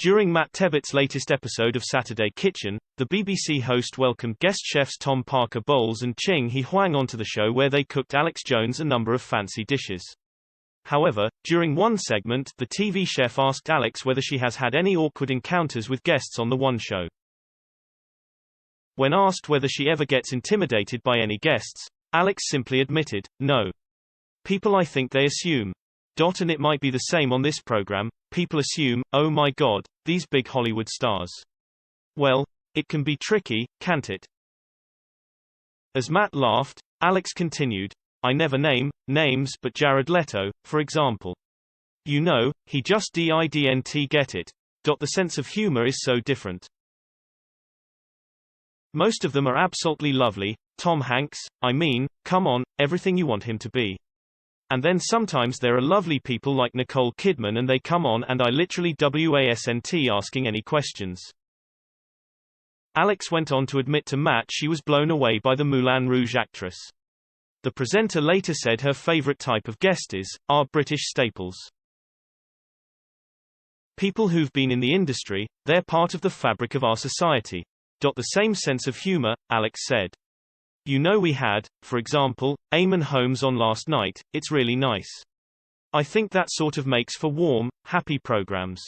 During Matt Tebbutt's latest episode of Saturday Kitchen, the BBC host welcomed guest chefs Tom Parker Bowles and Ching He Huang onto the show, where they cooked Alex Jones a number of fancy dishes. However, during one segment, the TV chef asked Alex whether she has had any awkward encounters with guests on the One Show. When asked whether she ever gets intimidated by any guests, Alex simply admitted, "No. People I think they assume. And it might be the same on this program, people assume, oh my God, these big Hollywood stars. Well, it can be tricky, can't it?" As Matt laughed, Alex continued, "I never name names, but Jared Leto, for example. You know, he just didn't get it. The sense of humor is so different. Most of them are absolutely lovely. Tom Hanks, I mean, come on, everything you want him to be. And then sometimes there are lovely people like Nicole Kidman and they come on and I literally wasn't asking any questions." Alex went on to admit to Matt she was blown away by the Moulin Rouge actress. The presenter later said her favorite type of guest are British staples. People who've been in the industry, they're part of the fabric of our society. The same sense of humor, Alex said. You know, we had, for example, Eamon Holmes on last night. It's really nice. I think that sort of makes for warm, happy programs.